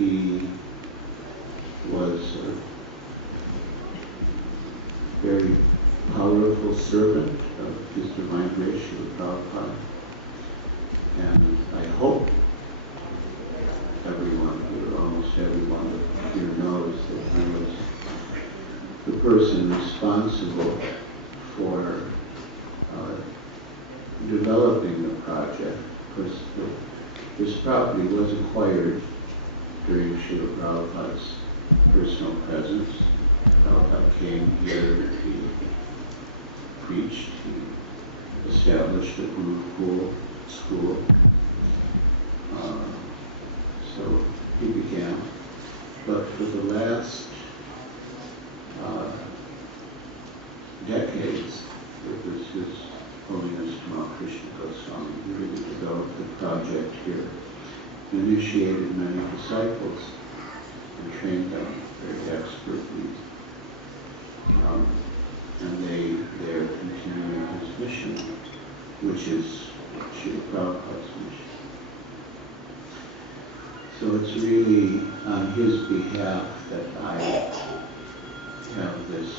he was a very powerful servant of His Divine Grace, Srila Prabhupada. And I hope everyone here, almost everyone here knows that he was the person responsible for developing the project. Because this property was acquired during Srila Prabhupada's personal presence. Prabhupada came here, he preached, he established a Gurukul school. So he began. But for the last decades, it was His Holiness Tamal Krishna Goswami who really developed the project here, initiated many disciples, and trained them very expertly. And they are continuing His mission, which is Srila Prabhupada's mission. So it's really on his behalf that I have this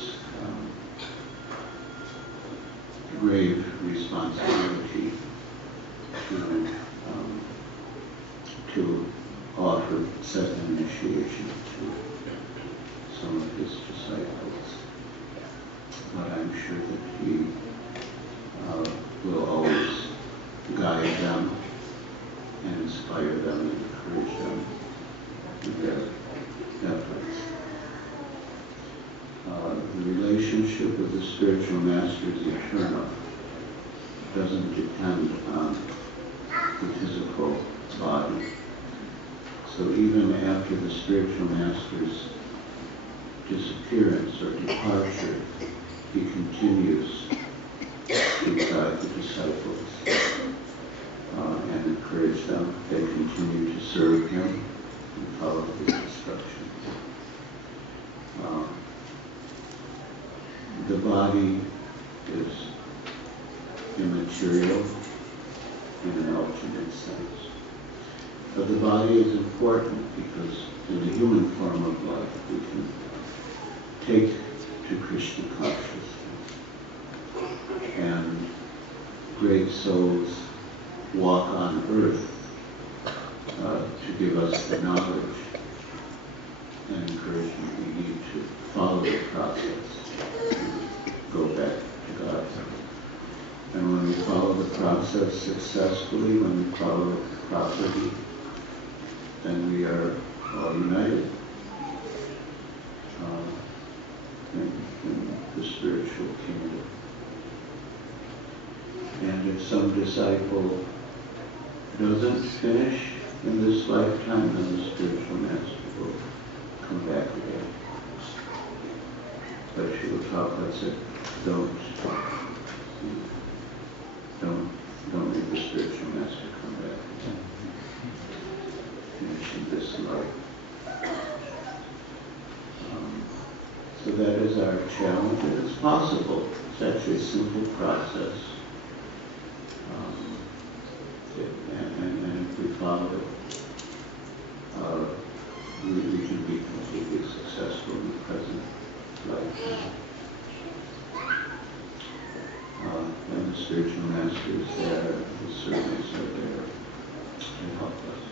grave responsibility to offer second initiation to some of his disciples. But I'm sure that he will always guide them and inspire them and encourage them in their efforts. The relationship with the spiritual master is eternal. It doesn't depend on the physical body. So even after the spiritual master's disappearance or departure, he continues to guide the disciples and encourage them. They continue to serve him and follow his instructions. The body is immaterial in an ultimate sense. But the body is important because in the human form of life we can take to Krishna consciousness. And great souls walk on earth to give us the knowledge and encouragement we need to follow the process, go back to God. And when we follow the process successfully, when we follow it properly, then we are all united in the spiritual kingdom. And if some disciple doesn't finish in this lifetime, then the spiritual master will come back again. But Srila Prabhupada said, don't make the spiritual master come back again. Finish in this life. So that is our challenge, and it's possible. It's actually a simple process. And if we follow it, we can be completely successful in the present life. And the spiritual master is there, the servants are there to help us.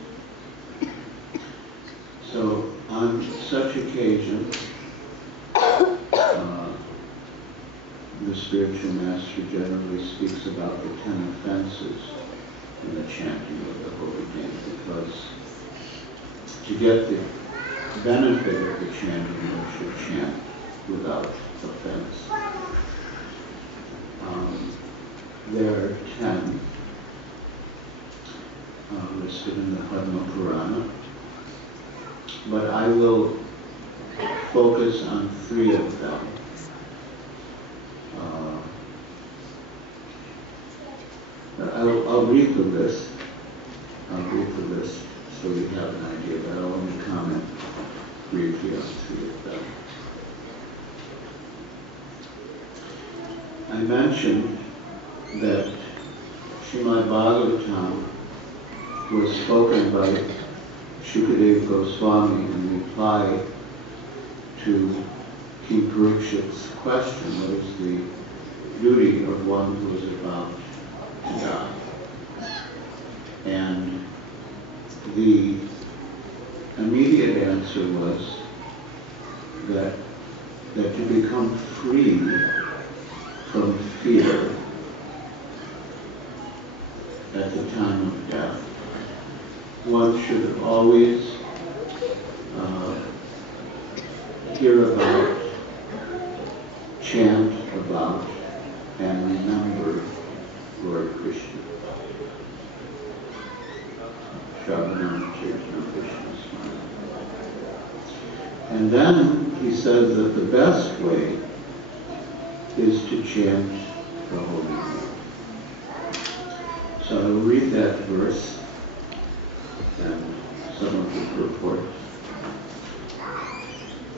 So on such occasions, the spiritual master generally speaks about the 10 offenses in the chanting of the holy name, because to get the benefit of the chanting, we should chant without offense. There are 10 listed in the Padma Purana, but I will focus on 3 of them. I'll read the list. So you have an idea, but I'll only comment briefly on 3 of them. I mentioned that Srimad Bhagavatam was spoken by Shukadeva Goswami in reply to King Parikshit's question, what is the duty of one who is about to die? And the immediate answer was that to become free from fear at the time of death, one should always hear about, chant about, and remember Lord Krishna. Shravanam Kirtan Krishna Smile. And then he says that the best way is to chant the holy name. So I'll read that verse and some of the purport.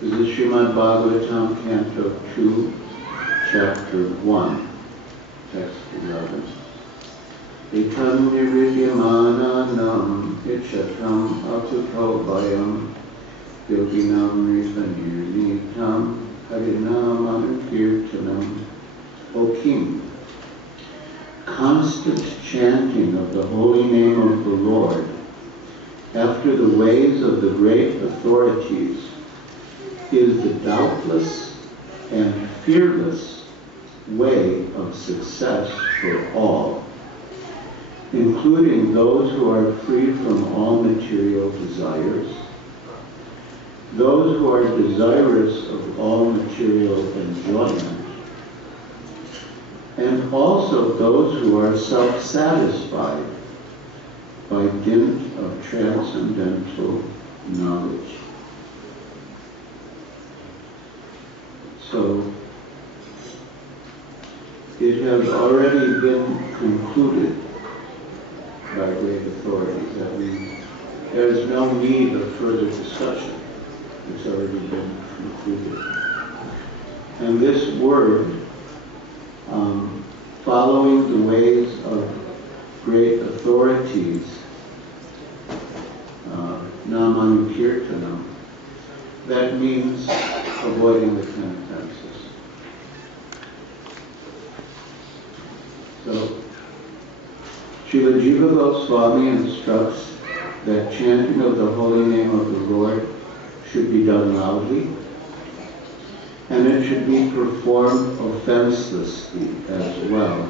This is Srimad Bhagavatam, Canto 2, Chapter 1, Text 11. Etam nirvidyamananam ichatam akuto bayam yoginam ripanirnitam harinam anunkirtanam. O King, constant chanting of the holy name of the Lord after the ways of the great authorities is the doubtless and fearless way of success for all, including those who are free from all material desires, those who are desirous of all material enjoyment, and also those who are self-satisfied by dint of transcendental knowledge. So, it has already been concluded by great authorities that there is no need of further discussion. It's already been concluded. And this word, following the ways of great authorities, Namanukirtanam, that means avoiding the 10 offenses. So, Srila Jiva Goswami instructs that chanting of the holy name of the Lord should be done loudly, and it should be performed offenselessly as well,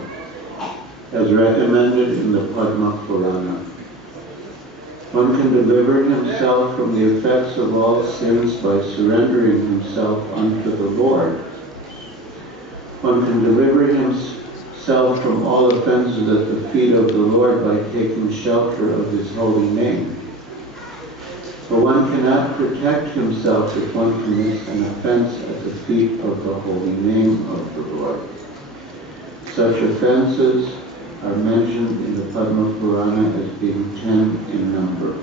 as recommended in the Padma Purana. One can deliver himself from the effects of all sins by surrendering himself unto the Lord. One can deliver himself from all offenses at the feet of the Lord by taking shelter of his holy name. For one cannot protect himself if one commits an offense at the feet of the holy name of the Lord. Such offenses are mentioned in the Padma Purana as being 10 in number.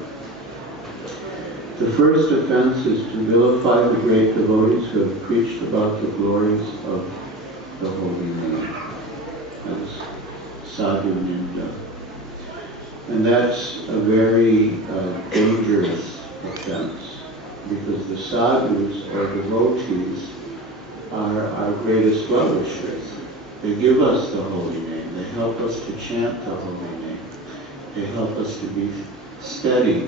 The first offense is to vilify the great devotees who have preached about the glories of the holy name. That's sadhu ninda. And that's a very dangerous offense, because the sadhus or devotees are our greatest well-wishers. They give us the holy name. They help us to chant the holy name. They help us to be steady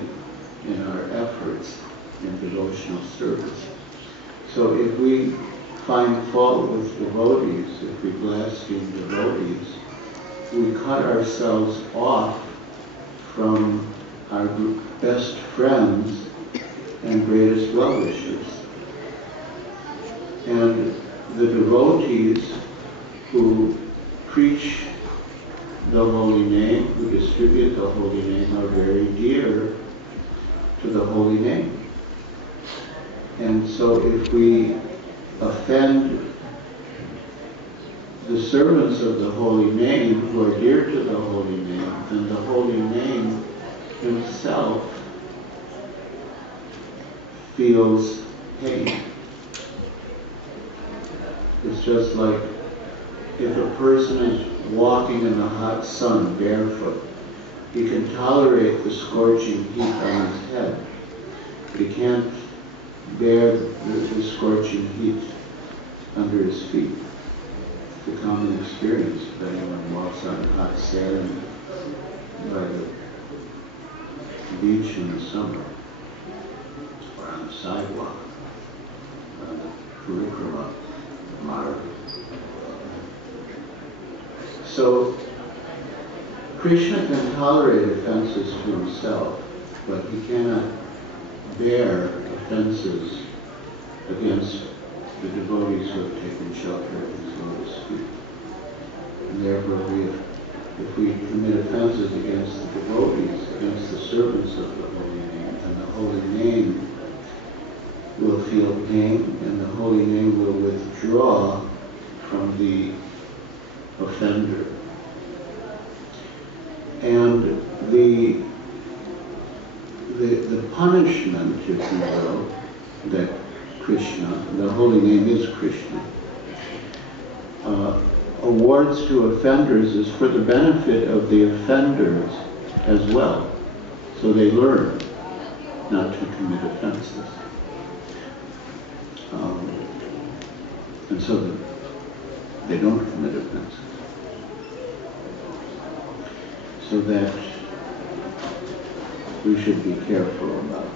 in our efforts in devotional service. So if we find fault with devotees, if we blaspheme devotees, we cut ourselves off from our best friends and greatest well-wishers. And the devotees who preach the holy name, who distribute the holy name, are very dear to the holy name. And so if we offend the servants of the holy name who are dear to the holy name, then the holy name himself feels pain. It's just like if a person is walking in the hot sun barefoot, he can tolerate the scorching heat on his head, but he can't bear the scorching heat under his feet. It's a common experience if anyone walks on hot sand by the beach in the summer, or on the sidewalk, on the curricula mark. So Krishna can tolerate offenses to himself, but he cannot bear offenses against the devotees who have taken shelter at his lotus feet. And therefore, if we commit offenses against the devotees, against the servants of the holy name, and the holy name will feel pain, and the holy name will withdraw from the offender. And the punishment, if you will, that Krishna, the holy name is Krishna, awards to offenders is for the benefit of the offenders as well. So they learn not to commit offenses. And so that they don't commit offenses. So that we should be careful about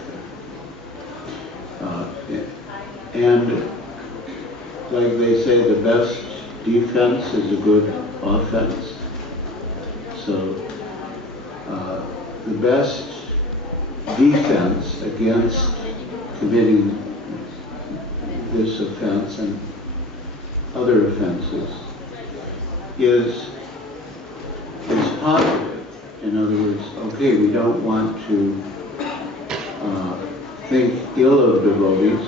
that. And like they say, the best defense is a good offense. So the best defense against committing this offense and other offenses is positive. In other words, okay, we don't want to think ill of devotees,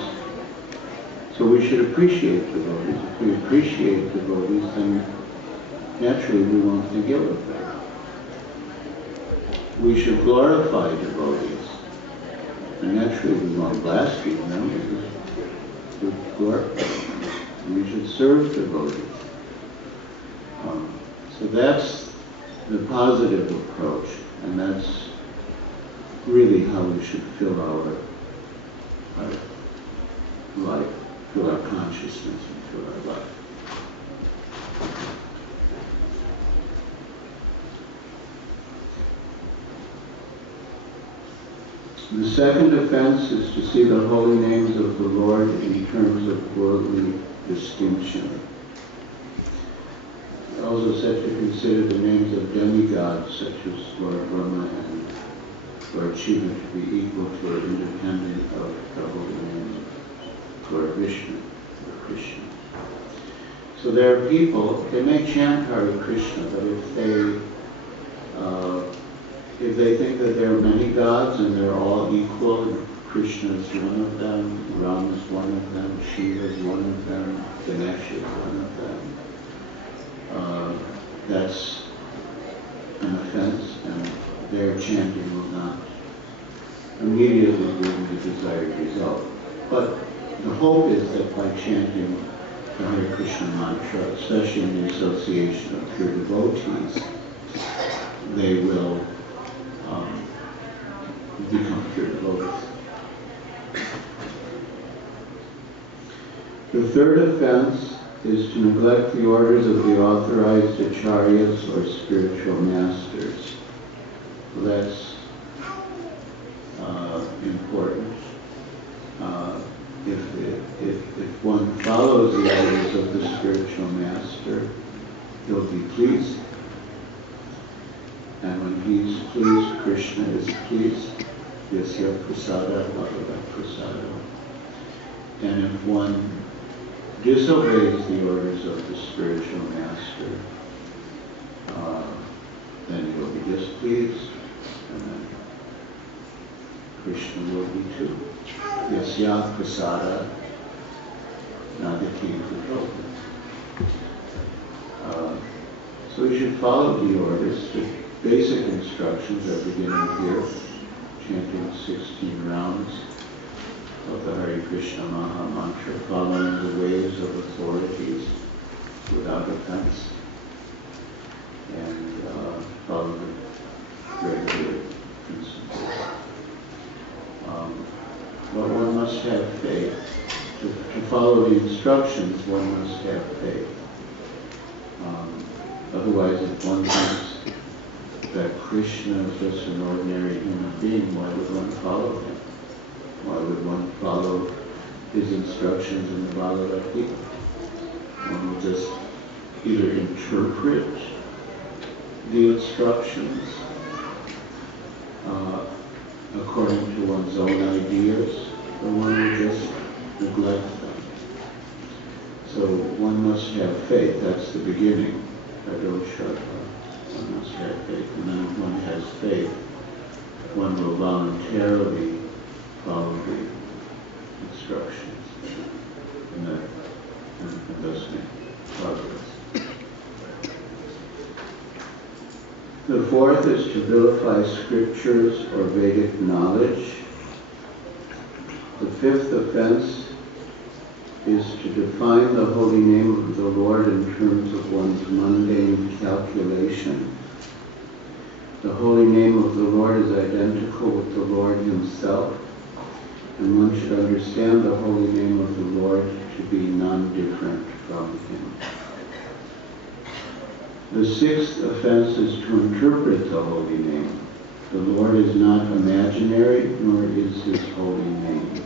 so we should appreciate devotees. If we appreciate devotees, then naturally we won't think ill of them. We should glorify devotees, and naturally we won't blaspheme them, because we glorify them. We should serve devotees. So that's the positive approach, and that's really how we should fill our life, fill our consciousness, and fill our life. The second offense is to see the holy names of the Lord in terms of worldly distinction. Also said to consider the names of demigods such as Lord Brahma and Lord Shiva to be equal to or independent of the holy name of Lord Vishnu or Krishna. So there are people, they may chant Hare Krishna, but if they think that there are many gods and they're all equal, and Krishna is one of them, Ram is one of them, Shiva is one of them, Ganesh is one of them, that's an offense, and their chanting will not immediately bring the desired result. But the hope is that by chanting the Hare Krishna mantra, especially in the association of pure devotees, they will become pure devotees. The third offense is to neglect the orders of the authorized acharyas or spiritual masters. That's important. If one follows the orders of the spiritual master, he'll be pleased. And when he's pleased, Krishna is pleased. Yasya prasada, bhagavad prasada. And if one disobeys the orders of the spiritual master, then he'll be displeased, and then Krishna will be too. Yasya prasada, nagati kutoka. So we should follow the orders. The basic instructions are beginning here, chanting 16 rounds of the Hare Krishna Maha Mantra, following the ways of authorities without offense, and follow the regular principles. must have faith. To follow the instructions, one must have faith. Otherwise, if one thinks that Krishna is just an ordinary human being, why would one follow him? Why would one follow his instructions in the Bhagavad Gita? One will just either interpret the instructions according to one's own ideas, or one will just neglect them. So one must have faith. That's the beginning. One must have faith. And then if one has faith, one will voluntarily follow the instructions and thus make progress. The fourth is to vilify scriptures or Vedic knowledge. The fifth offense is to define the holy name of the Lord in terms of one's mundane calculation. The holy name of the Lord is identical with the Lord himself, and one should understand the holy name of the Lord to be non-different from him. The sixth offense is to interpret the holy name. The Lord is not imaginary, nor is his holy name.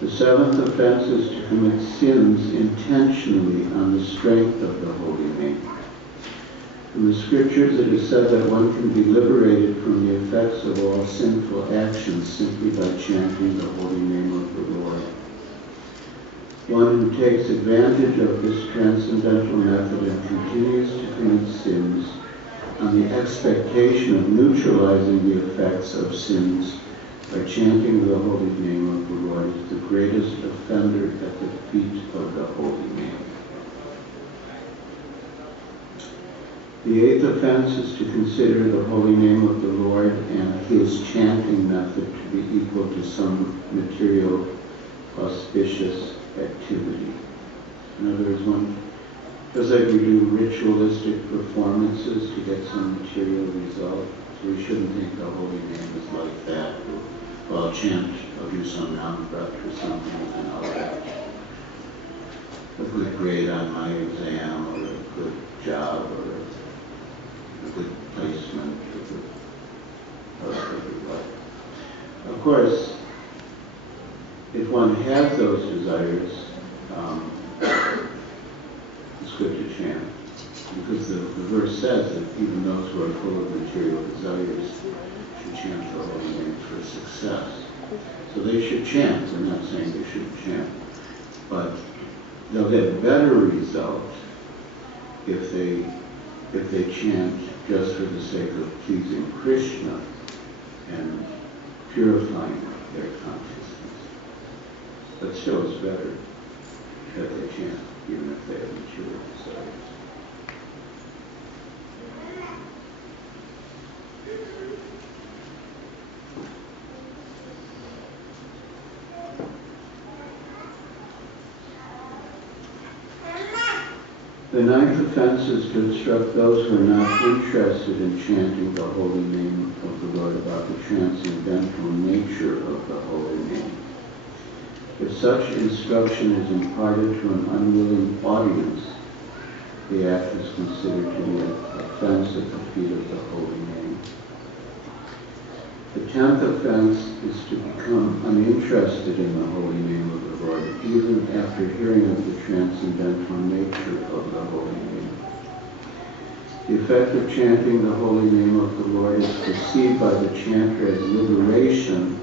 The seventh offense is to commit sins intentionally on the strength of the holy name. In the scriptures it is said that one can be liberated from the effects of all sinful actions simply by chanting the holy name of the Lord. One who takes advantage of this transcendental method and continues to commit sins on the expectation of neutralizing the effects of sins by chanting the holy name of the Lord is the greatest offender at the feet of the holy name. The eighth offense is to consider the holy name of the Lord and his chanting method to be equal to some material auspicious activity. In other words, one, just like we do ritualistic performances to get some material result, so we shouldn't think the holy name is like that. Well, I'll chant, I'll do some Namvrat or something, and I'll get a good grade on my exam, or a good job, or a good placement, or a good life. Of course, if one has those desires, it's good to chant. Because the verse says that even those who are full of material desires should chant the holy name for success. So they should chant. We're not saying they shouldn't chant. But they'll get better result if they chant just for the sake of pleasing Krishna and purifying their consciousness. But still it's better that they chant, even if they have material desires. The ninth offense is to instruct those who are not interested in chanting the holy name of the Lord about the transcendental nature of the holy name. If such instruction is imparted to an unwilling audience, the act is considered to be an offense at the feet of the holy name. The 10th offense is to become uninterested in the holy name of the Lord, even after hearing of the transcendental nature of the holy name. The effect of chanting the holy name of the Lord is perceived by the chanter as liberation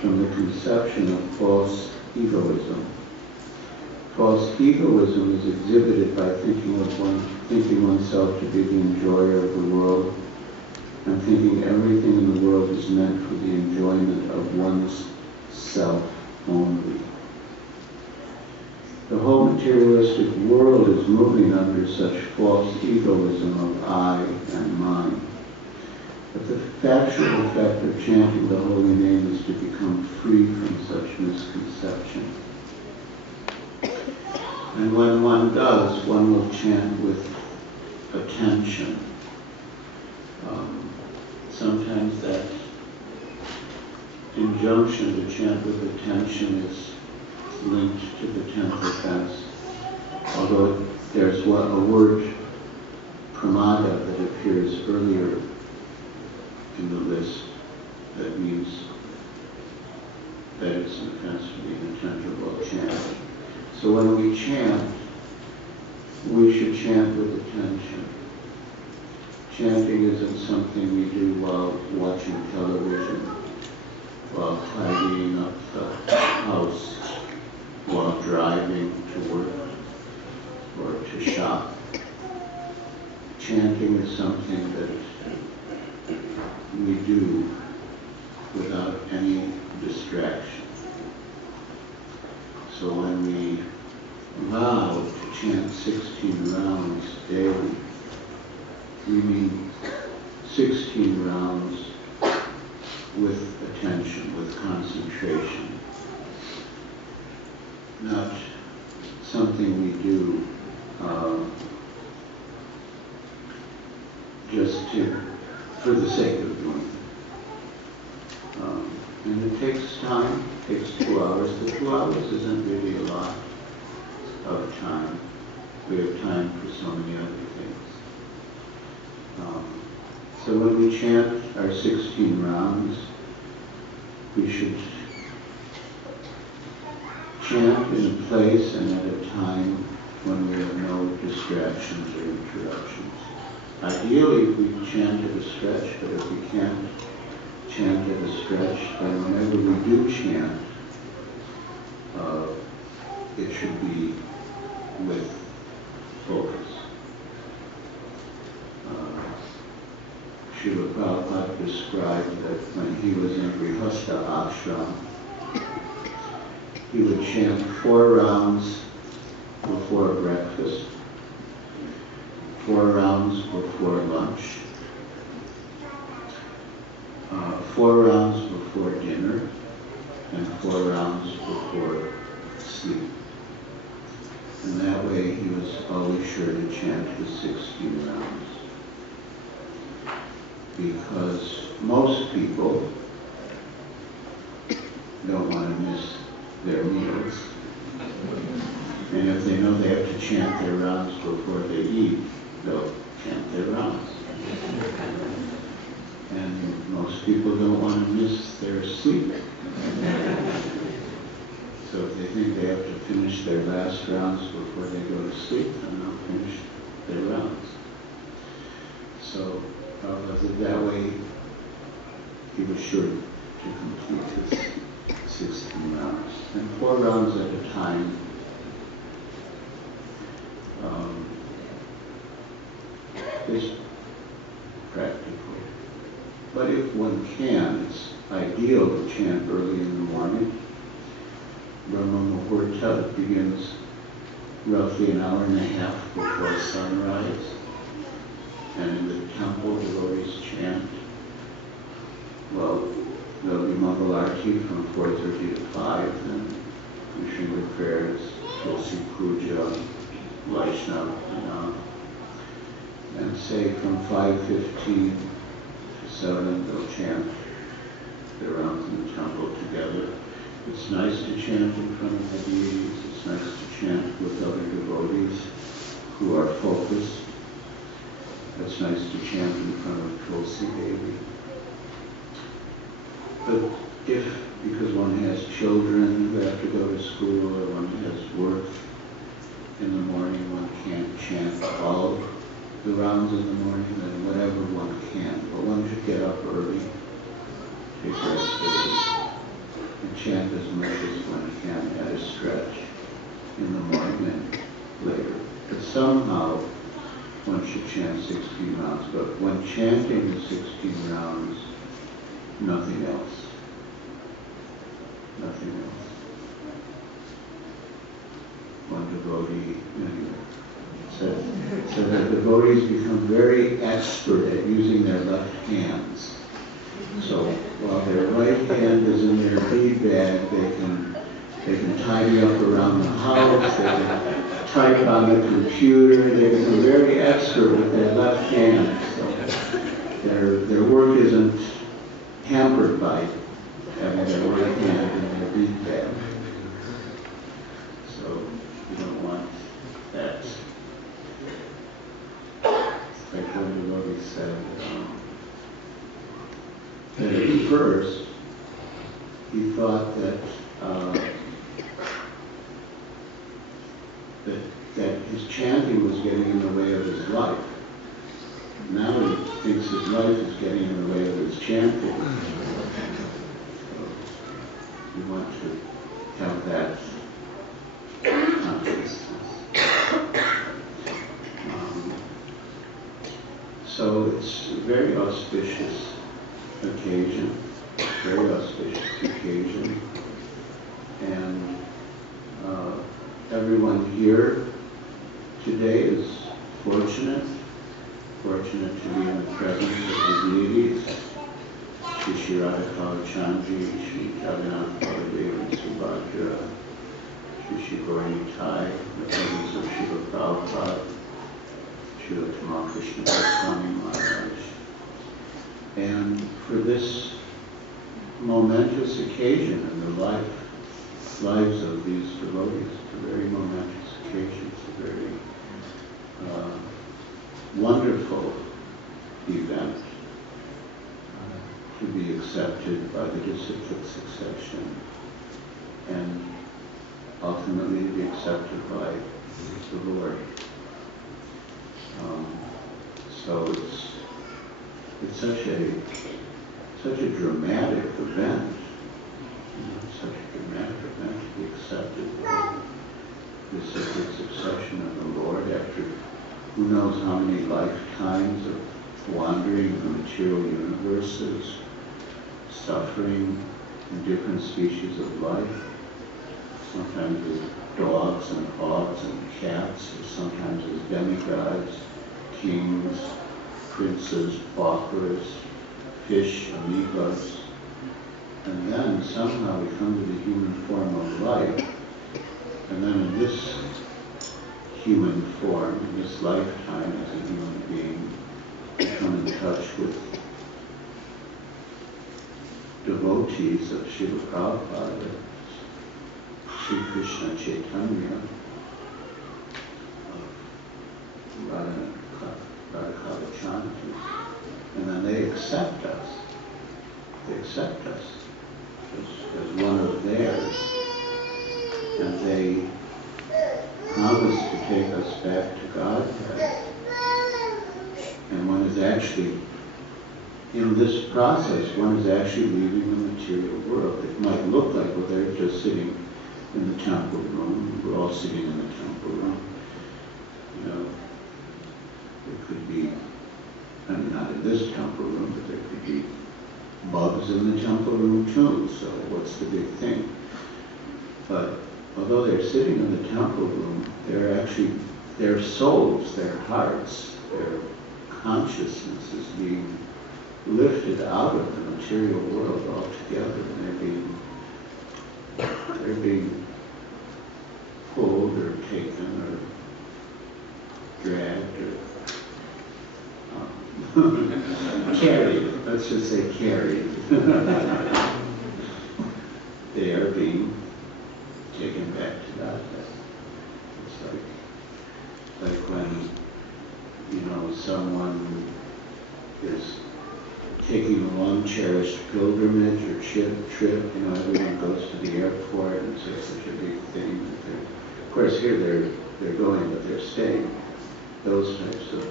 from the conception of false egoism. False egoism is exhibited by thinking oneself to be the enjoyer of the world, and thinking everything in the world is meant for the enjoyment of one's self only. The whole materialistic world is moving under such false egoism of I and mine. But the factual effect of chanting the holy name is to become free from such misconception. And when one does, one will chant with attention. Sometimes that injunction to chant with attention is linked to the 10th offense. Although there's a word, pramada, that appears earlier in the list that means that it's an offense to be inattentive while chanting. So when we chant, we should chant with attention. Chanting isn't something we do while watching television, while tidying up the house, while driving to work or to shop. Chanting is something that we do without any distraction. So when we vow to chant 16 rounds daily, we mean 16 rounds with attention, with concentration. Not something we do just for the sake of doing it. And it takes time, it takes 2 hours. The 2 hours isn't really a lot of time. We have time for so many other things. So when we chant our 16 rounds, we should chant in a place and at a time when we have no distractions or interruptions. Ideally, we chant at a stretch, but if we can't chant at a stretch, then whenever we do chant, it should be with focus. Srila Prabhupada described that when he was in Grihastha ashram, he would chant 4 rounds before breakfast, 4 rounds before lunch, 4 rounds before dinner, and 4 rounds before sleep. And that way he was always sure to chant his 16 rounds. Because most people don't want to miss their meals. And if they know they have to chant their rounds before they eat, they'll chant their rounds. And most people don't want to miss their sleep. So if they think they have to finish their last rounds before they go to sleep, then they'll finish their rounds. So that way he was sure to complete his 16 rounds. And 4 rounds at a time is practical. But if one can, it's ideal to chant early in the morning. Brahma Muhurta begins roughly an hour and a half before sunrise. And in the temple, devotees chant. Well, there'll be Mangal Arati from 4:30 to 5, then Srimad prayers, Tulsi Puja, Vaishnava, and say from 5:15 to 7, they'll chant their rounds in the temple together. It's nice to chant in front of the deities. It's nice to chant with other devotees who are focused. It's nice to chant in front of Tulsi Devi. But if, because one has children who have to go to school or one has work in the morning, one can't chant all the rounds in the morning, then whatever one can. But one should get up early, take rest early, and chant as much as one can at a stretch in the morning and later. But somehow, one should chant 16 rounds, but when chanting the 16 rounds, nothing else. Nothing else. One devotee, said that devotees become very expert at using their left hands. So while their right hand is in their bead bag, they can tidy up around the house, they can type on the computer, they become very expert with their left hand. So their work isn't hampered by having their right hand in their beat bag. So you don't want that. Like one devotee said, that at first he thought that that his chanting was getting in the way of his life. Now he thinks his life is getting in the way of his chanting. So you want to have that consciousness. So it's a very auspicious occasion, and everyone here today is fortunate to be in the presence of the deities, Shri Radha Chandji, Shri Jagannath Baladev and Subhadra, Shri Gauri Nitai, the presence of Srila Prabhupada, Srila Tamal Krishna Swami Maharaj. And for this momentous occasion in the lives of these devotees, it's a very momentous occasion, it's a very wonderful event to be accepted by the disciplic succession and ultimately to be accepted by the Lord. So it's such a dramatic event, such a dramatic event to be accepted by the disciplic succession of the Lord after who knows how many lifetimes of wandering in the material universes, suffering in different species of life, sometimes as dogs and hogs and cats, or sometimes as demigods, kings, princes, paupers, fish, amoebas, and then somehow we come to the human form of life, and then in this human form, in this lifetime as a human being, we come in touch with devotees of Srila Prabhupada, Sri Krishna Chaitanya, of Radha Chandji, and then they accept us. They accept us as one of theirs, and they promise to take us back to Godhead. And one is actually, in this process, one is actually leaving the material world. It might look like, well, they're just sitting in the temple room. We're all sitting in the temple room. You know, it could be, I mean, not in this temple room, but there could be bugs in the temple room too, so what's the big thing? But although they're sitting in the temple room, they're actually, their souls, their hearts, their consciousness is being lifted out of the material world altogether, and they're being pulled or taken or dragged or carried, let's just say carried. They are being taken back to Godhead. It's like when, you know, someone is taking a long cherished pilgrimage or trip, you know, everyone goes to the airport and it's such a big thing. Of course here they're going, but they're staying. Those types of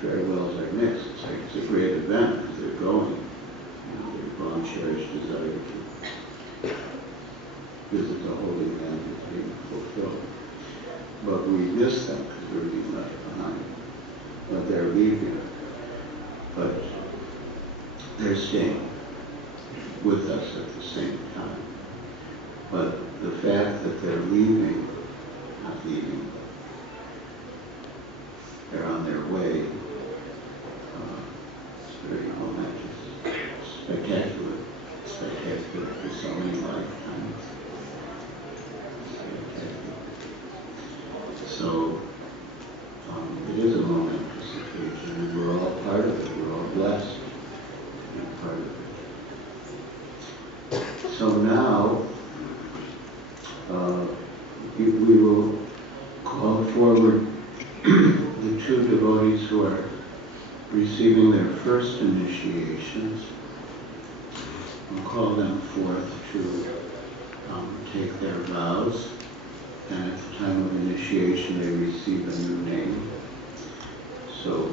farewells are mixed. It's like it's a great event because they're going. You know, their long cherished desire to visit the Holy Land is being fulfilled. But we miss them because we're being left behind. But they're leaving. But they're staying with us at the same time. But the fact that they're leaving, not leaving, they're on their way, it's very momentous, spectacular for so many lifetimes. Spectacular. So it is a momentous occasion, and we're all part of it. We're all blessed to be part of it. receiving their first initiations, we'll call them forth to take their vows, and at the time of initiation they receive a new name. So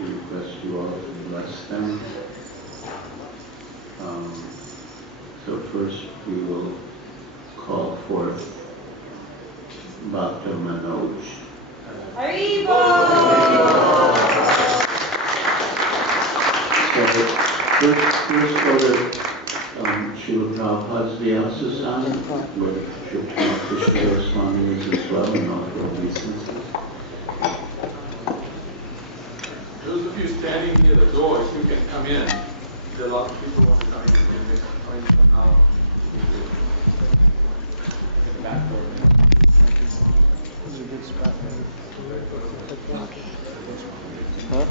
we request you all to bless them. So first we will call forth Bhakta Manoj. Haribo! So first go to Srila Prabhupada's Vyasa-san, where Srila Giriraj Swami is as well, and offer obeisances. Those of you standing near the doors, you can come in. There are a lot of people who want to come in. You can find somehow. In the back door. This is a good spot. Okay. Huh?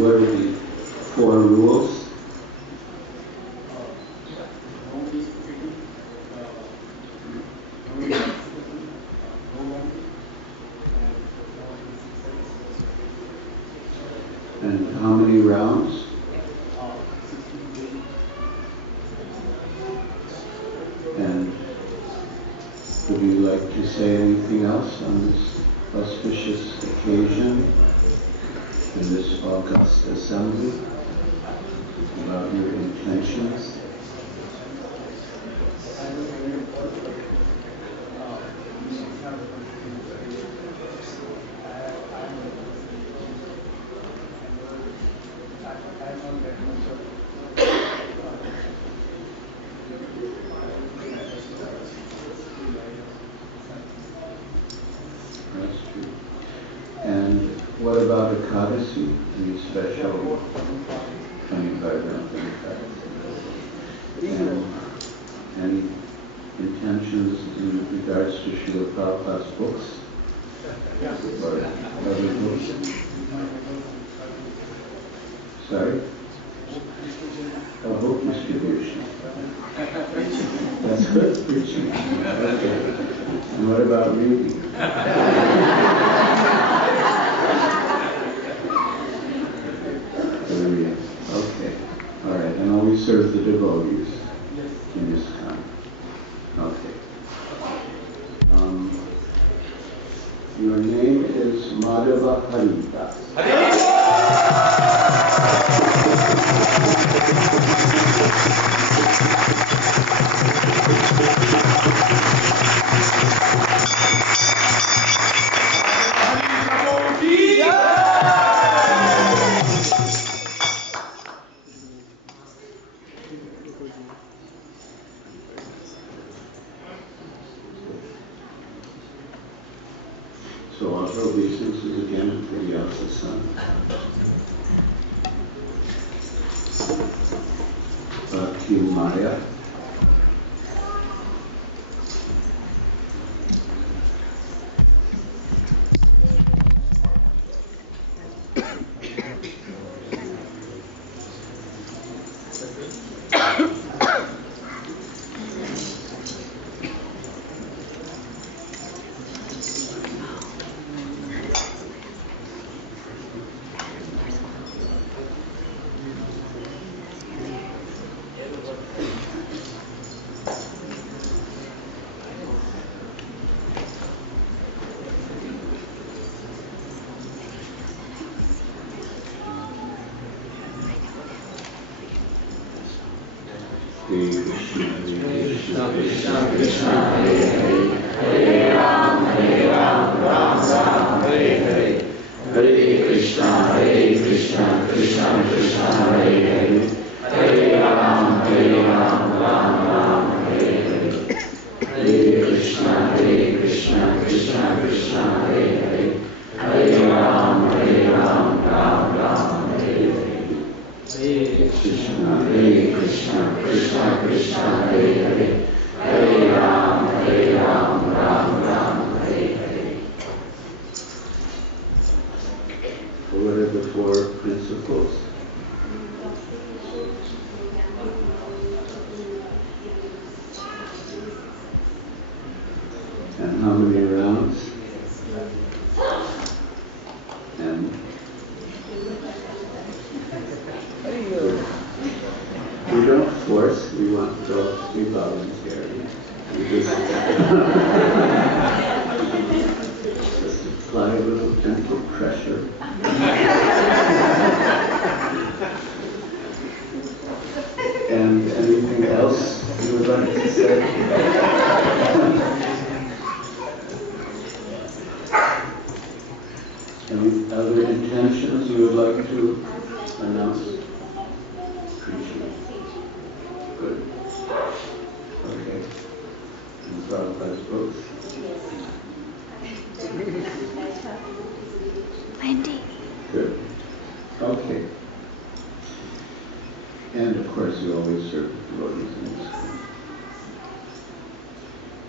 What are the 4 rules? And how many rounds? And would you like to say anything else on this auspicious occasion in this august assembly about your intentions? That's true. And what about Ekadasi? Any special 25 round and any intentions in regards to Srila Prabhupada's books? Or other books? Sorry? A book distribution. That's good preaching. Okay. And what about reading? Okay. All right. And always serve the devotees in this time. Okay. Your name is Madhava Haridas. So offer obeisances again for the Elsa son. Bhakti Maya. Krishna Krishna Krishna Hare Hare Hare Ram Ram Ram Hare Hare Hare Krishna Krishna Krishna Hare Hare Hare Ram Ram Ram Hare Hare Hare Krishna how many rounds? And we don't force, we want girls to be voluntary. We just apply a little gentle pressure. And anything else you would like to say? Any other intentions you would like to announce? Preaching. Good. Okay. And Prabhupada's books? Wendy. Good. Okay. And of course you always serve the devotees in this school.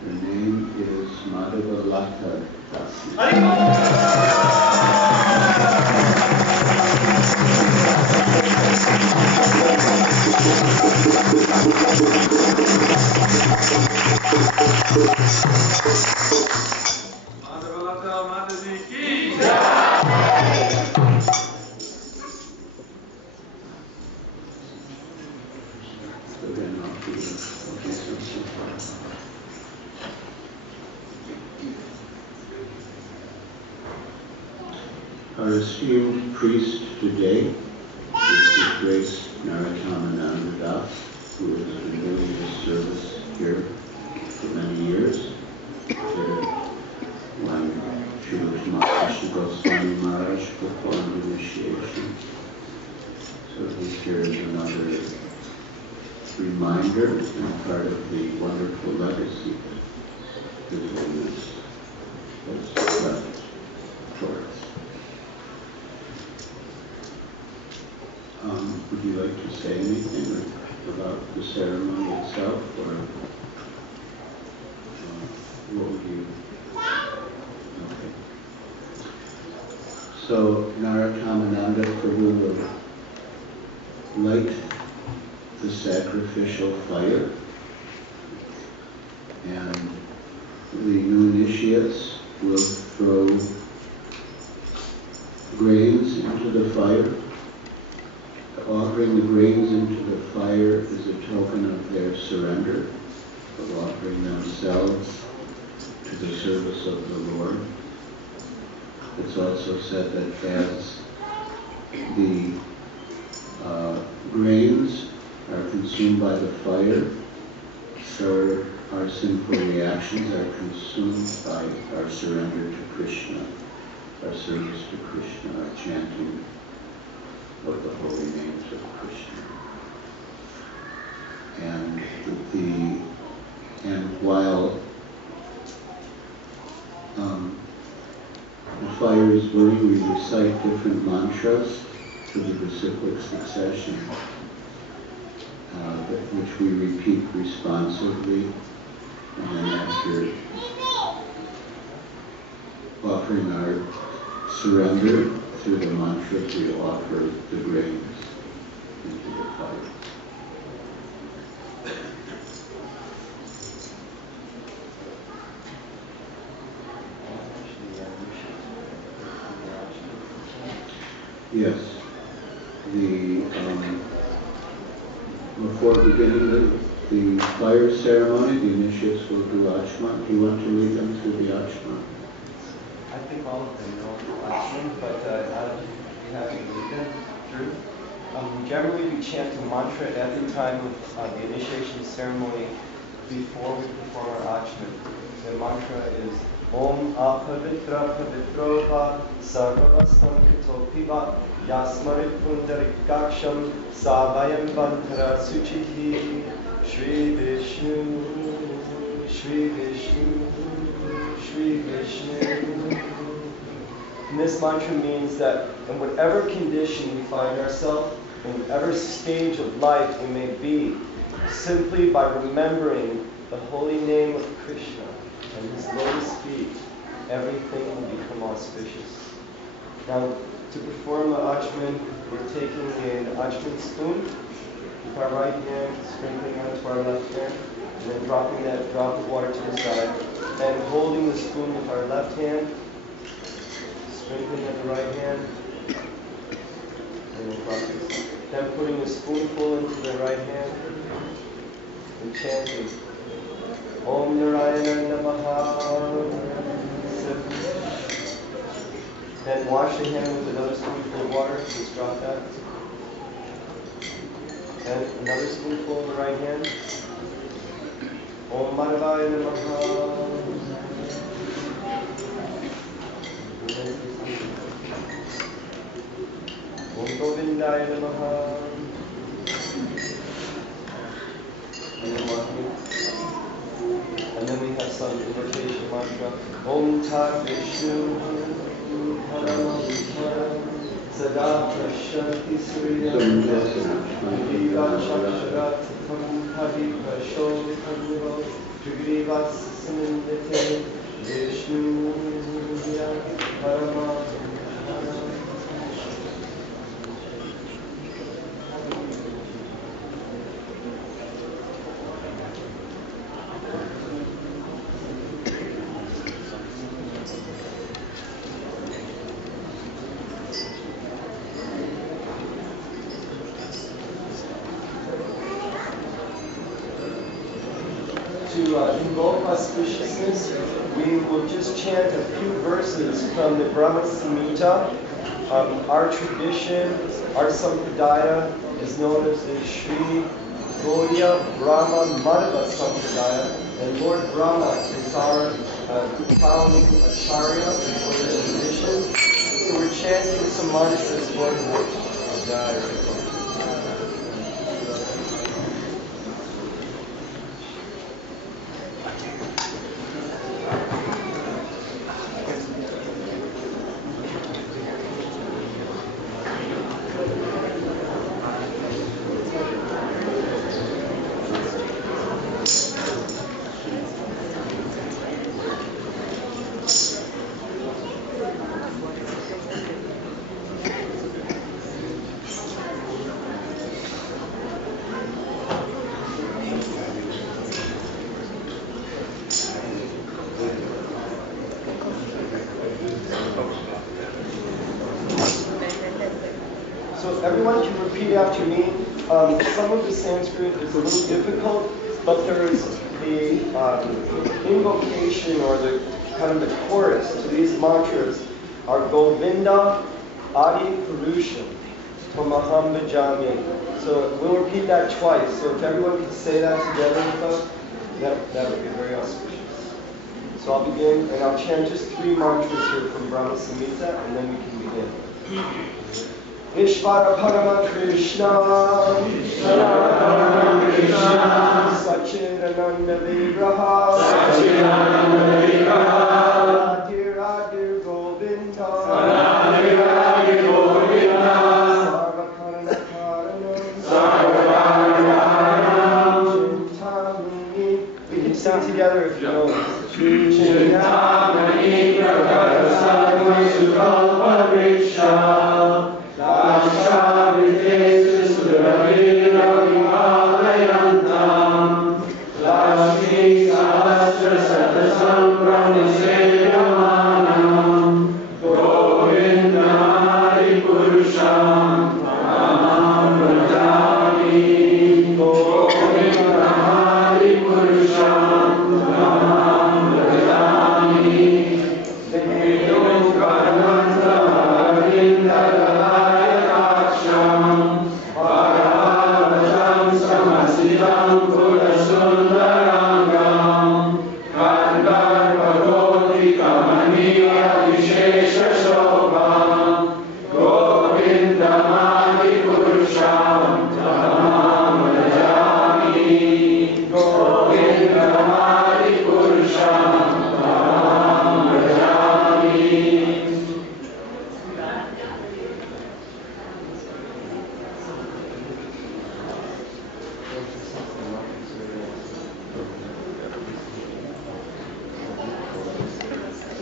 Your name is Madhava Lata Dasi. Madhavalata Mataji ki. So then I'll do the obeisance. Our esteemed priest today is His Grace Narottam Das, who has been doing this service here for many years. When Giriraj Swami Maharaj performed initiation. So he's here as another reminder and part of the wonderful legacy that His Holiness has left for us. Would you like to say anything about the ceremony itself, or what would you? Okay. So Narottam Prabhu will light the sacrificial fire, and the new initiates will throw grains into the fire. Offering the grains into the fire is a token of their surrender, of offering themselves to the service of the Lord. It's also said that as the grains are consumed by the fire, so our sinful reactions are consumed by our surrender to Krishna, our service to Krishna, our chanting of the holy names of Krishna. And while the fire is burning, we recite different mantras to the disciplic succession, which we repeat responsively, and then after offering our surrender through the mantras, we offer the grains into the fire. Yes. Before beginning the fire ceremony, the initiates will do Achman. Do you want to lead them through the Achman? I think all of them know Achman, but we have to lead them through. Generally, we chant a mantra at the time of the initiation ceremony before we perform our Achman. The mantra is Om Apavitra Pavitrova Sarvavastam Kitopiva Yasmarit Pundarikaksham Savayam Vantara Suchiti Shri Vishnu Shri Vishnu Shri Vishnu. And this mantra means that in whatever condition we find ourselves, in whatever stage of life we may be, simply by remembering the holy name of Krishna and His lotus feet, everything will become auspicious. Now, to perform the Achman, we're taking an Achman spoon with our right hand, sprinkling onto our left hand, and then dropping that drop of water to the side, and holding the spoon with our left hand, sprinkling at the right hand, and we'll practice. Then putting a spoonful into the right hand and chanting Om Narayana Namaha. Then wash the hand with another spoonful of water. Just drop that. And another spoonful in the right hand. Om Madhavaya Namaha. Om Govindaya Namaha. And then we have some invocation mantra. Om Tat Vishnu Param Sada Prashanti Surya Giriraj Maharaj Padi Prashodham Giriraj Swami Vishnu Parama. To invoke auspiciousness, we will just chant a few verses from the Brahma Samhita. Our tradition, our Sampradaya, is known as the Sri Gaudiya Brahma Madhava Sampradaya, and Lord Brahma is our founding acharya for this tradition. So we're chanting some mantras for him. So everyone can repeat after me. Some of the Sanskrit is a little difficult, but there is the invocation or the kind of the chorus to these mantras are Govinda Adi Purusha Tamaham Bhajami. So we'll repeat that twice. So if everyone can say that together with us, that would be very auspicious. So I'll begin, and I'll chant just 3 mantras here from Brahma Samhita, and then we can begin. Ishvara Parama Krishna, Sachidananda Vigraha, Radhe Radhe Govinda, Sarvakarana Karanam, Chintamani. We can sing together if you know this. Chintamani Prakara Sukalpa Vriksha.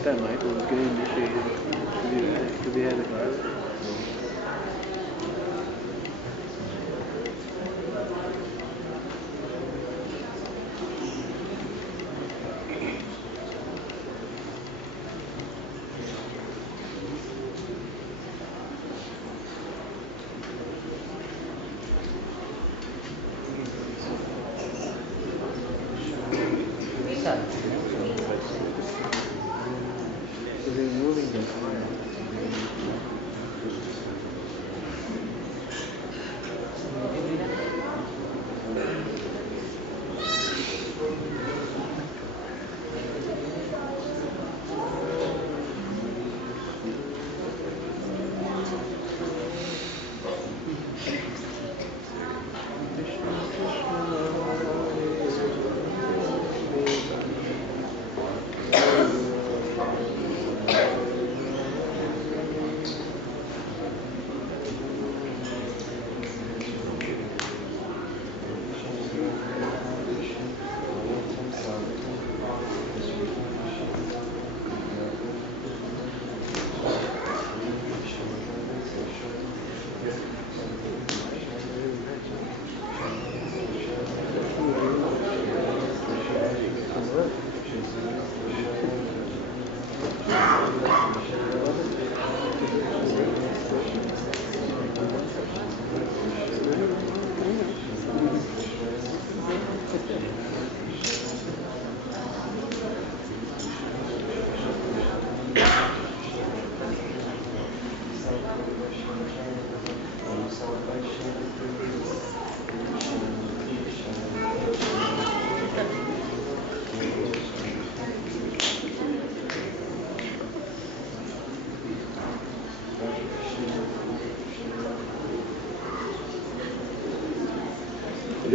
That Michael was getting initiated to be had a class.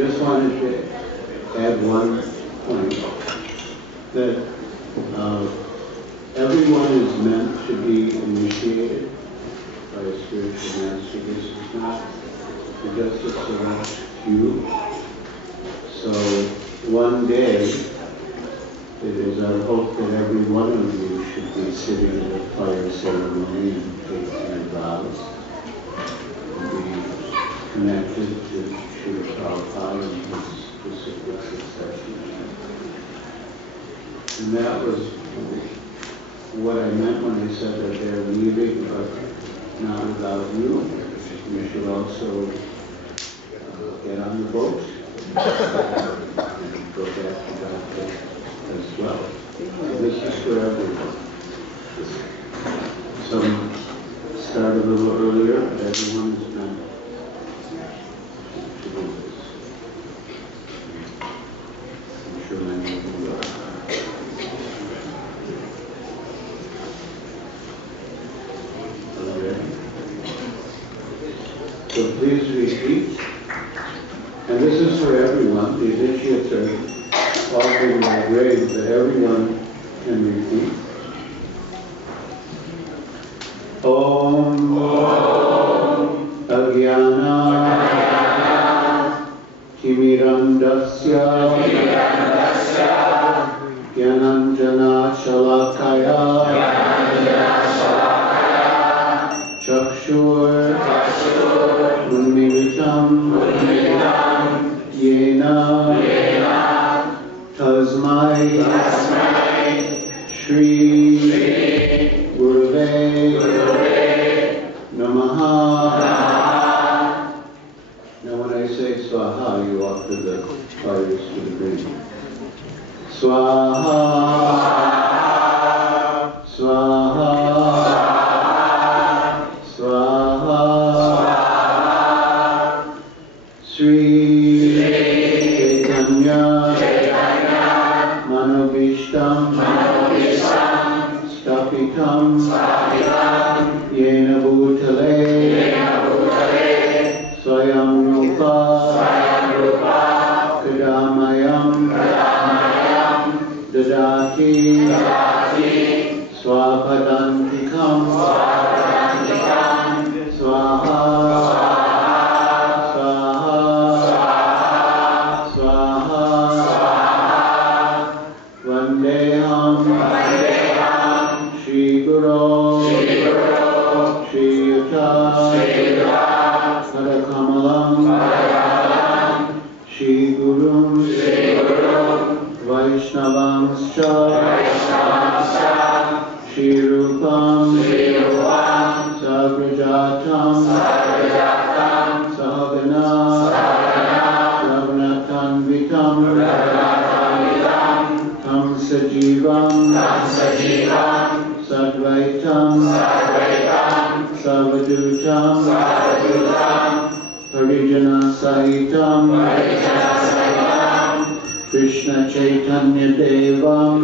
just wanted to add one point, that everyone is meant to be initiated by a spiritual master. This is not just a select few. So one day, it is our hope that every one of you should be sitting at a fire ceremony and taking your vows and be connected to Srila Prabhupada and his specific succession. And that was what I meant when I said that they're leaving, but not without you. You should also get on the boat and go back to God as well. So this is for everyone. Some start a little earlier, but everyone is meant to do this. I'm sure many of you are. So please repeat. And this is for everyone. The initiates are offering their grades that everyone can repeat. Om Agyana Timirandasya Gyananjana Shalakaya Chakshur Unmilitam Yena Tasmai Shri Gurave Namaha. Now when I say Swaha, you offer the fires to the green. Swaha, Swaha, Swaha, Sri Chaitanya Manobishtam Stapitam Yena Bhutale Swayam Rupa Kadamayam Dadati Swapadantikam Swaha Vandeham Shri Guru Shri Yuta Padakamalam Shri Gurum Vaishnavanscha Shri Rupam Sagrajatam Sahagana Ravnatanvitam Tam Sajivam Sadvaitam Savadutam Parijana Sahitam Krishna Chaitanya Devam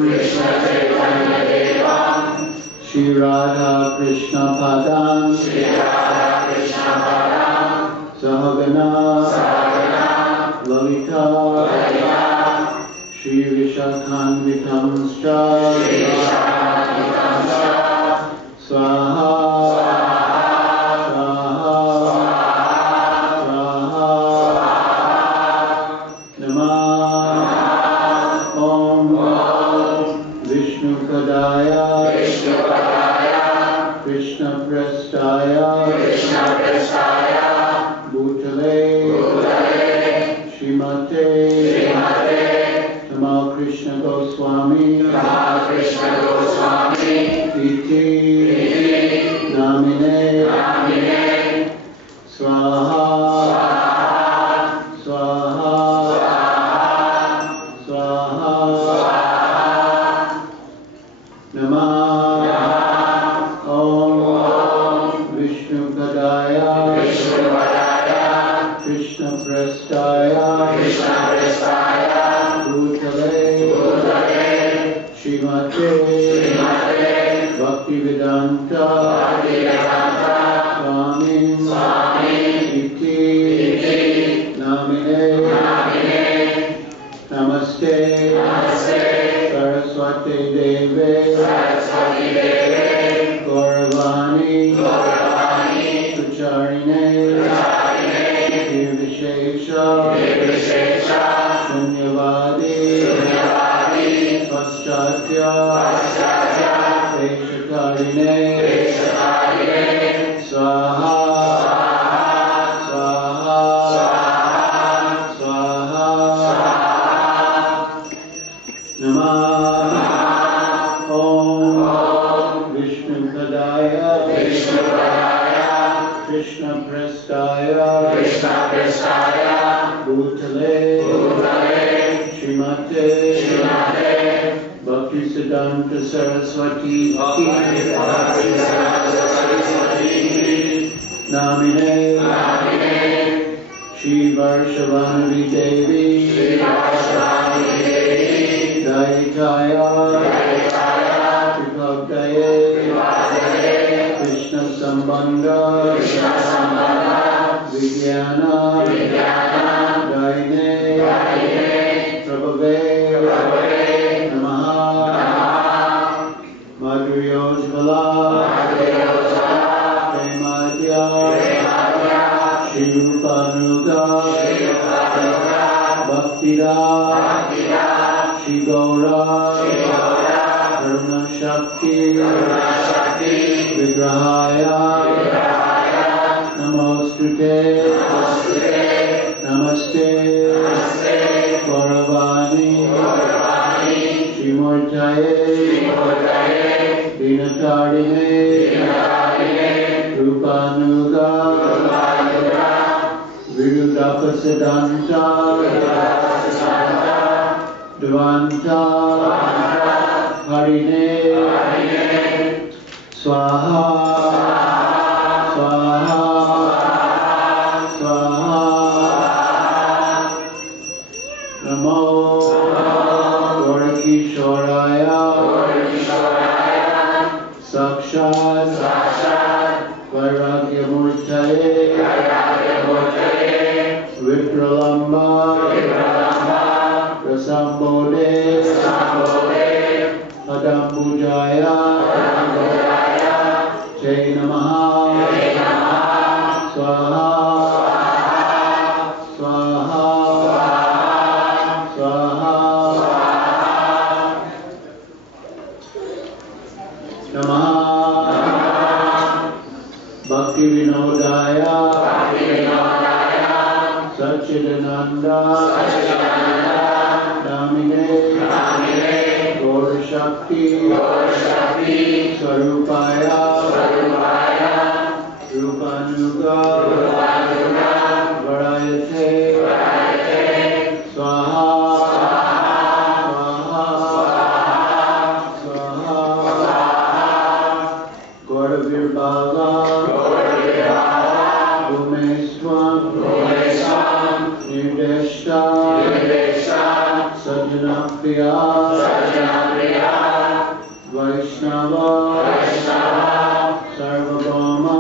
Shri Radha Krishna Padam Sahagana Lalita Shri Vishakhanvitam Swaha Krishna Prestaya Bhutale Shrimate Tamal Krishna Goswami Iti Namine Swaha Bhaktivedanta Swami Iti Namine Nirvishesha Shunyavadi Paschatya Veshakarine Swaha Swaha Swaha Namah Om Vishnu Padaya Krishna Prestaya Bhutale Srimate Bhaktisiddhanta Saraswati Namine Shri Varshavanavi Devi Daitaya Tripabdaye Krishna Sambandha Vijnana Daine Prabhave Namaha Madhuryojvala Premadya Shri Rupanuga Bhaktida Shri Gaura Karuna Shakti Vigrahaya Namostute Namaste Gauravani Shrimurtaye Dinatarine Rupanuga Viruddhapasiddhanta Dvanta Harine Swaha Swaha Swaha Namo Gaurikishoraya Sakshat Vairagyamurtaye Vipralamba Rasambode Padambujaya Te Namaha Swaha Swaha Swaha Namaha Bhakti Vinodaya Satchidananda Namine Gaur Shakti Swarupaya Rupanuga Varayate Swaha Swaha Gauravirbhava Bhumeswam Nirdeshta Sajjana Priya Vaishnava Sarvabhauma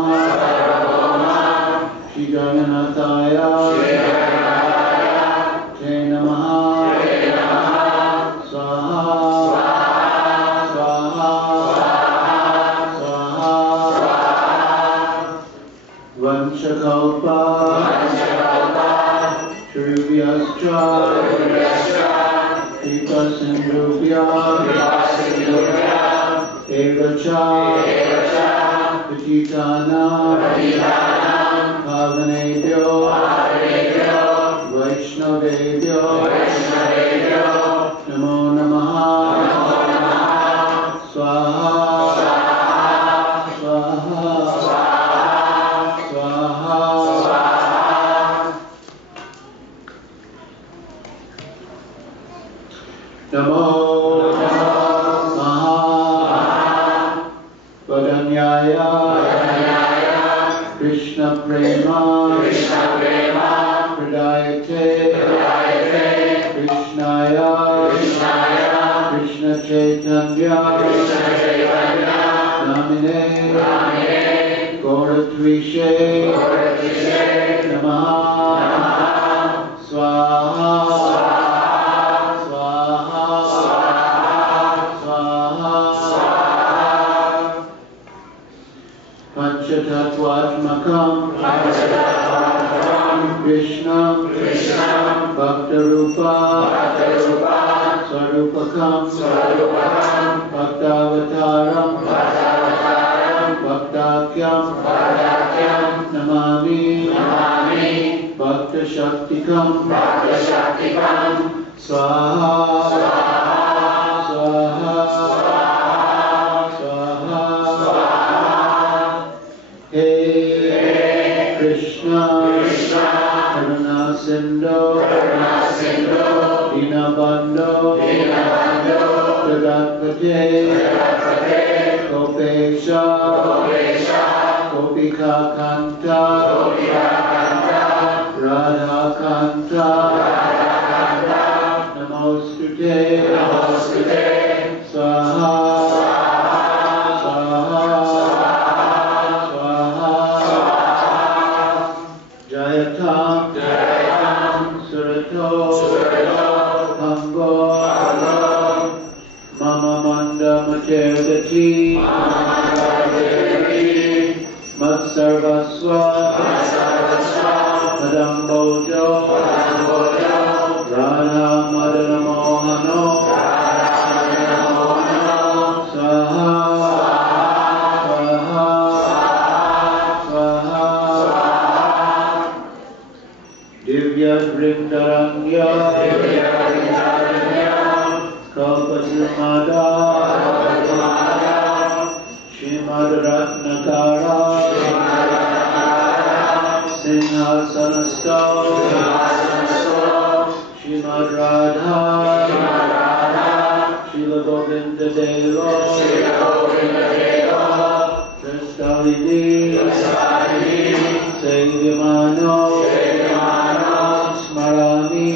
Shri Jagannathaya Te Namaha Swaha Swaha Swaha Vanchakalpa Shrivyascha Kripa Sindhubhya Evacha Patitana Pavanebhyo Vaishnavebhyo Namo Namaha Swaha Swaha Swaha Namo Maha Vadanyaya Krishna Prema Pradayate Krishnaya Krishna Chaitanya Namine Gauratvishe Namaha Swaha Swaha Swaha Panchatattvatmakam Krishnam Bhaktarupa Swarupakam Bhaktavataram Bhaktakyam Namami Bhakta Shaktikam Swaha Swaha Hey Krishna Karuna Sindhu Dinabandho Jagatpate Gopesha Gopika Kanta Radha Kanta Namostute Swaha Jayatam Surato Hambo Mama Manda Materdati Matsarvaswa Madam Bojo Radha Madana Mohano Swaha Divya Vrindaranya Kalpatrumada Shrimad Ratnakara Sinhasanasta Shrimad Radha Srila Govinda Deva Kristalini Sevyamano Smarami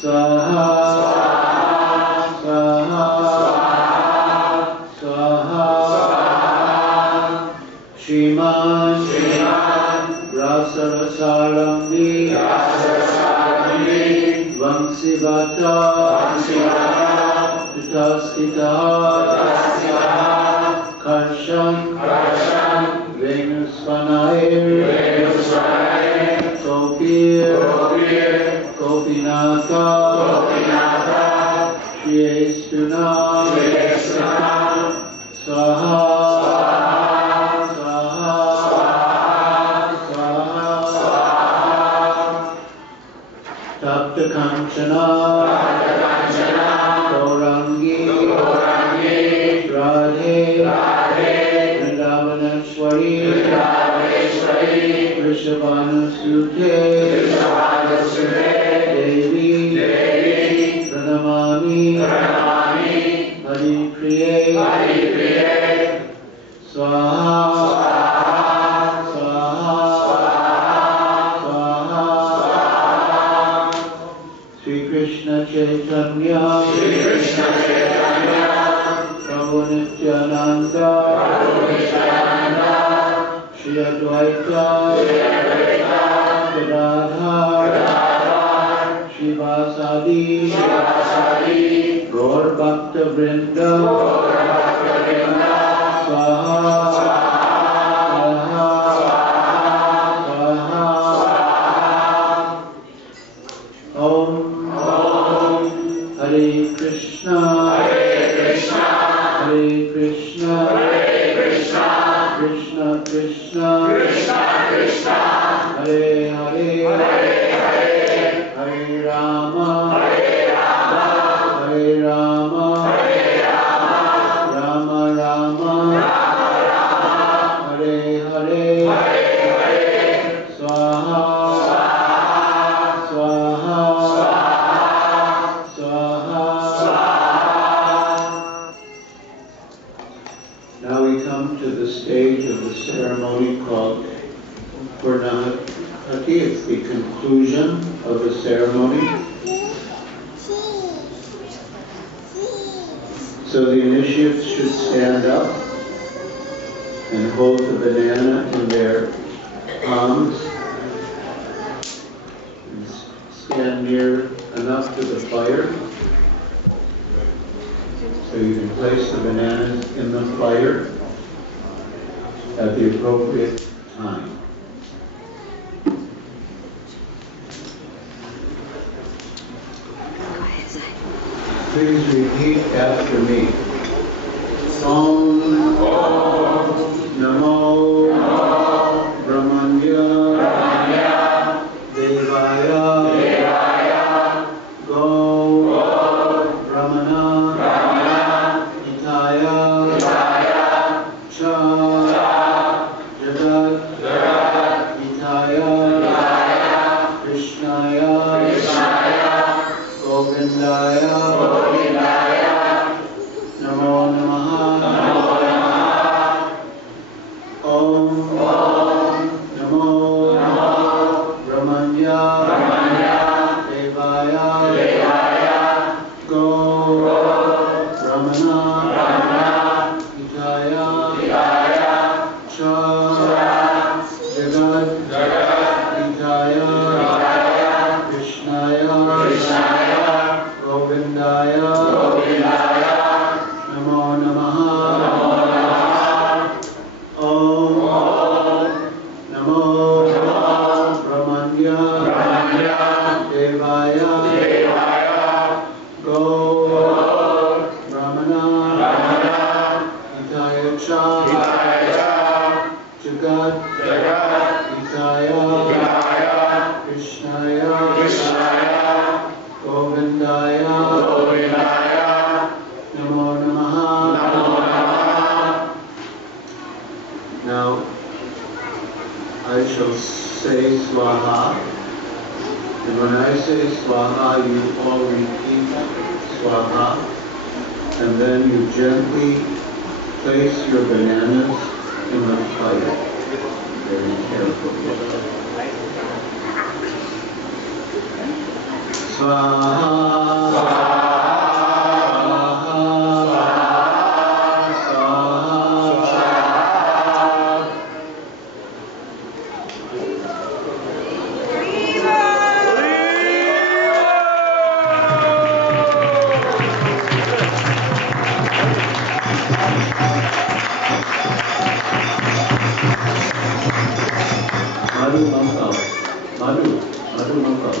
Swaha Swaha Swaha Shriman Rasarasarambi Vansivata Tutastita Karshan Venusvanair Gopir Gopinatha Shriestuna Swaha Swaha Tapta Kanchana Gaurangi Radhe Vrindavaneshwari Vrishabhanusute Devi Pranamami Hari Priye Swaha Swaha Swaha Sri Krishna Chaitanya Prabhu Nityananda Shri Advaita Gadadhar Shivasadi Gaur Bhakta Vrinda Swaha Swaha Swaha Om Hare Krishna Hare Krishna Krishna Krishna Hare Hare Hare Rama Hare Rama Rama Rama Hare Hare Swaha Swaha Swaha. Now we come to the stage of the ceremony called Purnahati. It's the conclusion of the ceremony. So the initiates should stand up and hold the banana in their palms and stand near enough to the fire so you can place the bananas in the fire at the appropriate time. Please repeat after me. Om Namo Brahmanya Devaya Go Brahmana Hitaya Cha Jagat Hitaya Krishnaya Govindaya Namo Namaha Om Namo Brahmanya Devaya Go Brahmana Hitaya Cha Jagat Hitaya Krishnaya Govindaya Namo Namaha Om Namo Brahmanya Devaya Go Brahmana Hitaya Cha Jagat Hitaya Krishnaya Govindaya Namo Namaha. Now I shall say Swaha, and when I say Swaha, you all repeat Swaha, and then you gently place your bananas in the fire, very carefully. Swaha. Madhu Mankal.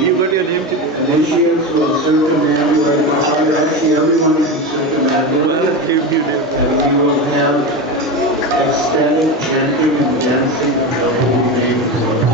You got your name today. Initiates will circumambulate the fire. Actually, everyone can circumambulate. And we will have ecstatic chanting and dancing of the holy name of God.